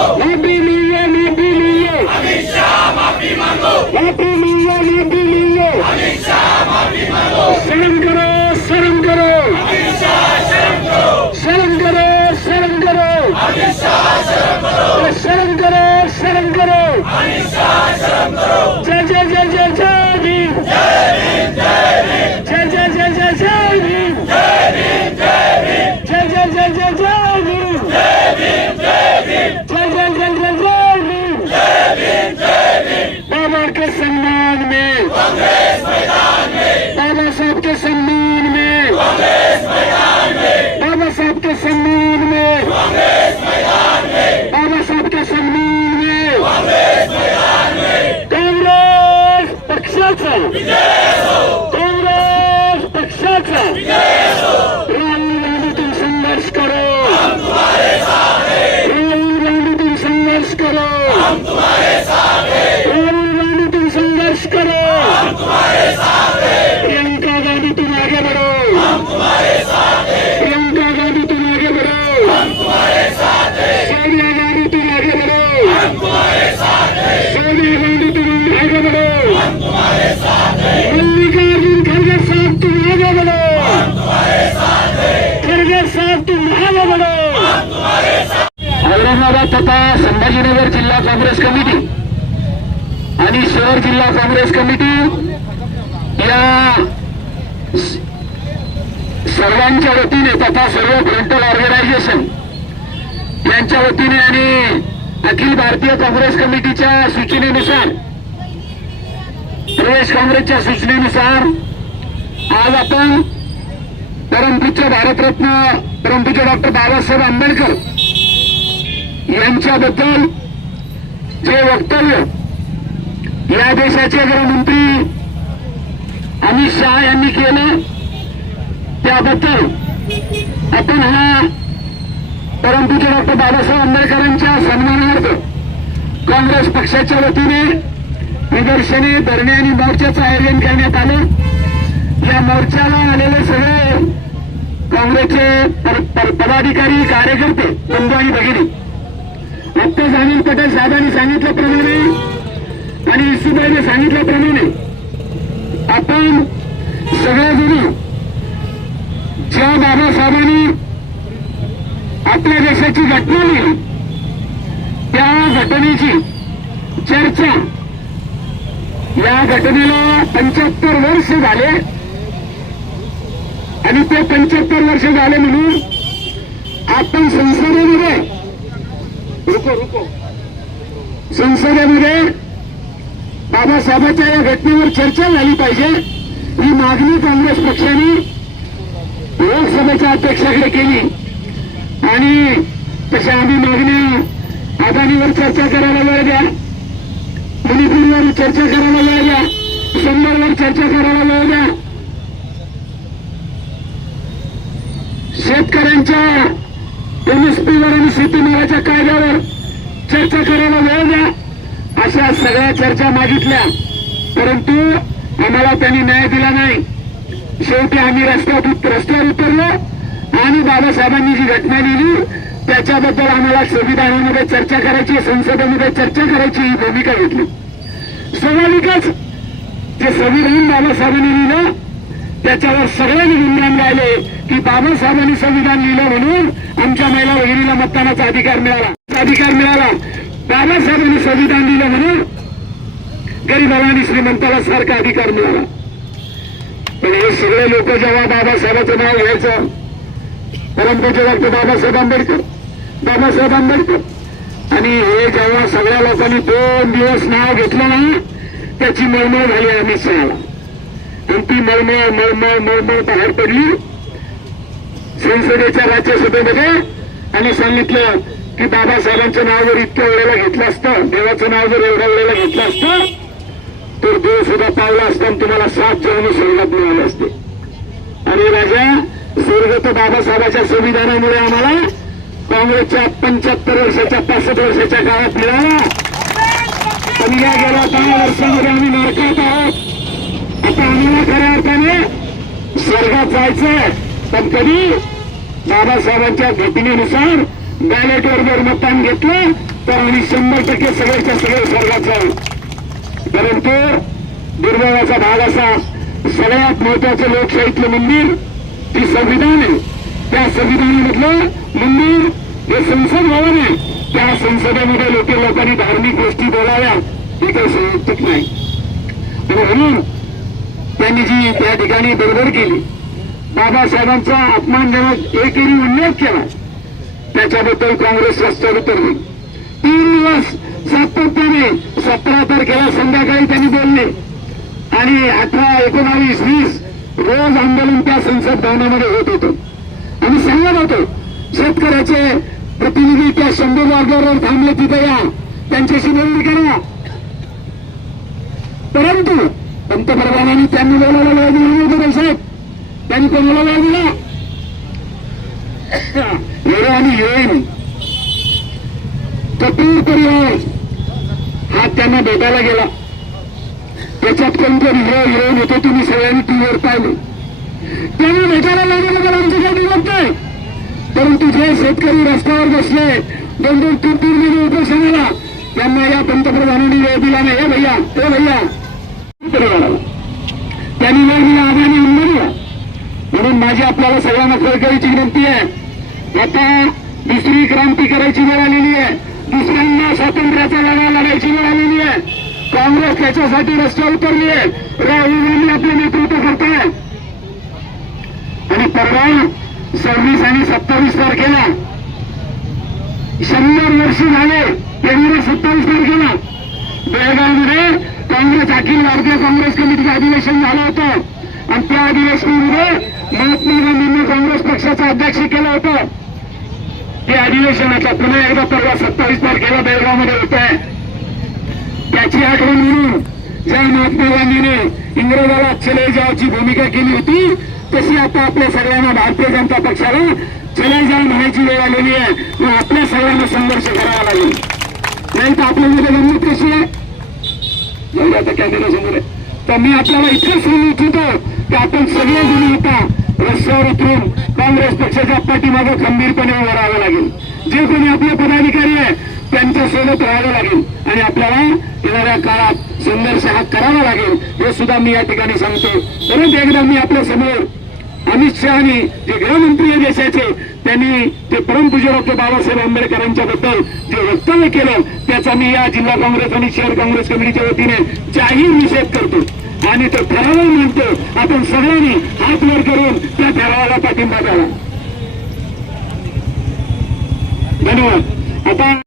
माफी मांगो माफी मांगो माफी मांगो अमित शाह माफी मांगो माफी मांगो माफी मांगो अमित शाह माफी मांगो शर्म करो शर्म करो अमित शाह शर्म करो शर्म करो शर्म करो अमित शाह शर्म करो शर्म करो शर्म करो अमित शाह शर्म करो invitation उस्मानाबाद तथा संभाजीनगर जिल्हा काँग्रेस कमिटी आणि शहर जिल्हा काँग्रेस कमिटी या सर्वांच्या वतीने तथा सर्व फ्रंटल ऑर्गनायझेशन यांच्या वतीने आणि अखिल भारतीय काँग्रेस कमिटीच्या सूचनेनुसार प्रदेश काँग्रेसच्या सूचनेनुसार आज आपण परमपूज्य भारतरत्न परमपूज्य डॉक्टर बाबासाहेब आंबेडकर यांच्याबद्दल जे वक्तव्य या देशाचे गृहमंत्री अमित शहा यांनी केलं त्याबद्दल आपण हा परमपूज्य डॉक्टर बाबासाहेब आंबेडकरांच्या सन्मानार्थ काँग्रेस पक्षाच्या वतीने निदर्शने धरणे आणि मोर्चाचं आयोजन करण्यात आलं. या मोर्चाला आलेले सगळे काँग्रेसचे पर- पदाधिकारी कार्यकर्ते बंधू आणि भगिनी अनिल पटेल साहेबांनी सांगितल्याप्रमाणे आणि इसूबाईने सांगितल्याप्रमाणे आपण सगळ्याजणी ज्या बाबासाहेबांनी आपल्या देशाची घटना लिहिली त्या घटनेची चर्चा या घटनेला पंच्याहत्तर वर्ष झाले आणि ते पंच्याहत्तर वर्ष झाले म्हणून आपण संसदेमध्ये रुको रुको. संसदेमध्ये बाबासाहेबांच्या या घटनेवर चर्चा झाली पाहिजे. ही मागणी काँग्रेस पक्षाने लोकसभेच्या अध्यक्षाकडे केली. आणि तशा आम्ही मागण्या अदानीवर चर्चा करायला वेळ द्या. मणिपूरवर चर्चा करायला वेळ द्या. शंभरवर चर्चा करायला वेळ द्या. शेतकऱ्यांच्या एमएसपीवर आणि शेतीमालाच्या कायद्यावर चर्चा करायला वेळ द्या. अशा सगळ्या चर्चा मागितल्या. परंतु आम्हाला त्यांनी न्याय दिला नाही. शेवटी आम्ही रस्त्यात रस्त्यावर उतरलो आणि बाबासाहेबांनी जी घटना लिहिली त्याच्याबद्दल आम्हाला संविधानामध्ये चर्चा करायची संसदेमध्ये चर्चा करायची ही भूमिका घेतली. स्वाभाविकच जे संविधान बाबासाहेबांनी लिहिलं त्याच्यावर सगळ्यांनी गुणगान गायले की बाबासाहेबांनी संविधान लिहिलं म्हणून आमच्या महिला वहिनीला मतदानाचा अधिकार मिळाला. अधिकार मिळाला. बाबासाहेबांनी संविधान लिहिलं म्हणून गरीबाला आणि श्रीमंताला सारखा अधिकार मिळाला. पण हे सगळे लोक जेव्हा बाबासाहेबाचं नाव घ्यायचं परंतु डॉक्टर बाबासाहेब आंबेडकर बाबासाहेब आंबेडकर. आणि हे जेव्हा सगळ्या लोकांनी दोन दिवस नाव घेतलं ना त्याची मळमळ झाली अमित शहाला आणि ती मळमळ मळमळ मळमळ बाहेर पडली. संसदेच्या राज्यसभेमध्ये आणि सांगितलं की बाबासाहेबांचं नाव जर इतक्या वेळेला घेतलं असतं देवाचं नाव जर एवढ्या वेळेला घेतलं असतं तर देव सुद्धा पावला असता आणि तुम्हाला सात जन्म स्वर्गात मिळाले असते. आणि राजा स्वर्ग तर बाबासाहेबांच्या संविधानामुळे आम्हाला काँग्रेसच्या पंच्याहत्तर वर्षाच्या पासष्ट वर्षाच्या काळात मिळाला. पण या गेल्या दहा वर्षामध्ये आम्ही नरकात आहोत. आता आम्हाला खऱ्या अर्थाने स्वर्गात जायचंय. पण कधी? बाबासाहेबांच्या घटनेनुसार बॅलेटवर जर मतदान घेतलं तर आम्ही शंभर टक्के सगळ्याच्या सगळे स्वर्गात जाऊ. परंतु दुर्दैवाचा भाग असा सगळ्यात महत्वाचं लोकशाहीतलं मंदिर ती संविधान आहे. त्या संविधानामधलं मंदिर हे संसद भवन आहे. त्या संसदेमध्ये लोक लोकांनी धार्मिक गोष्टी बोलाव्या हे काही संयुक्तिक नाही. आणि म्हणून त्यांनी जी त्या ठिकाणी बडबड केली बाबासाहेबांचा अपमानजनक एकेरी उल्लेख केला त्याच्याबद्दल काँग्रेस रस्त्यावर उतरली तीन दिवस सातत्याने सतरा तारखेला संध्याकाळी त्यांनी बोलले. आणि अठरा एकोणावीस वीस रोज आंदोलन त्या संसद भवनामध्ये होत होतं. आम्ही सांगत होतो शेतकऱ्याचे प्रतिनिधी त्या शंभर मार्गावर थांबले तिथे या त्यांच्याशी बोलणी करा. परंतु पंतप्रधानांनी त्यांनी बोलायला वेळ होते साहेब. त्यांनी कोणाला वेळ दिला. हिरो आणि येईन कपूर परिवार हा त्यांना भेटायला गेला. त्याच्यात कोणतरी हे येऊन होते तुम्ही सगळ्यांनी टीव्हीवर पाहिले. त्यांना भेटायला लागलं तर आमचं काही निवडत नाही परंतु जे शेतकरी रस्त्यावर बसले दोन दोन तीन तीन महिने उपोषणाला त्यांना या पंतप्रधानांनी वेळ दिला नाही. हे भैया हे भैया. परिवाराला त्यांनी वेळ दिला आम्ही अंबरीला म्हणून माझी आपल्याला सगळ्यांना कळकळीची विनंती आहे. आता दुसरी क्रांती करायची वेळ आलेली आहे. दुसऱ्यांना स्वातंत्र्याचा लढा लढायची वेळ आलेली आहे. काँग्रेस त्याच्यासाठी रस्त्यावर उतरली आहे. राहुल गांधी आपलं नेतृत्व करत आहे आणि परवा सव्वीस आणि सत्तावीस तारखेला शंभर वर्ष झाले तेवीस सत्तावीस तारखेला बेळगावमध्ये काँग्रेस अखिल भारतीय काँग्रेस कमिटीचं अधिवेशन झालं होतं. आणि त्या अधिवेशनामध्ये पक्षाचं अध्यक्ष केलं होतं. ते अधिवेशनाचा पुन्हा एकदा परवा सत्तावीस तारखेला बेळगावमध्ये होत. आहे त्याची आठवण म्हणून ज्या महात्मा गांधीने इंग्रजाला चले जावची भूमिका केली होती तशी आता आपल्या सगळ्यांना भारतीय जनता पक्षाला चले जाव म्हणायची वेळ आलेली आहे. मग आपल्या सगळ्यांना संघर्ष करावा लागेल. नाही तर आपल्यामध्ये गंमत कशी आहे? जाऊ आता कॅमेरा समोर आहे तर मी आपल्याला इथेच सांगू इच्छितो की आपण सगळे जण आता रस्त्यावर उतरून काँग्रेस पक्षाच्या पाठीमागे खंबीरपणे उभं राहावं लागेल. जे कोणी आपले पदाधिकारी आहे त्यांच्यासोबत राहावं लागेल. आणि आपल्याला येणाऱ्या काळात संघर्ष हा करावा लागेल हे सुद्धा मी या ठिकाणी सांगतो परंतु एकदा मी आपल्यासमोर अमित शहानी जे गृहमंत्री आहे देशाचे त्यांनी ते परमपूज्य डॉक्टर बाबासाहेब आंबेडकरांच्या बद्दल जे वक्तव्य केलं त्याचा मी या जिल्हा काँग्रेस आणि शहर काँग्रेस कमिटीच्या वतीने जाहीर निषेध करतो. आणि तो ठराव म्हणतो आपण सगळ्यांनी हात वर करून त्या ठरावाला पाठिंबा द्यावा. धन्यवाद. आता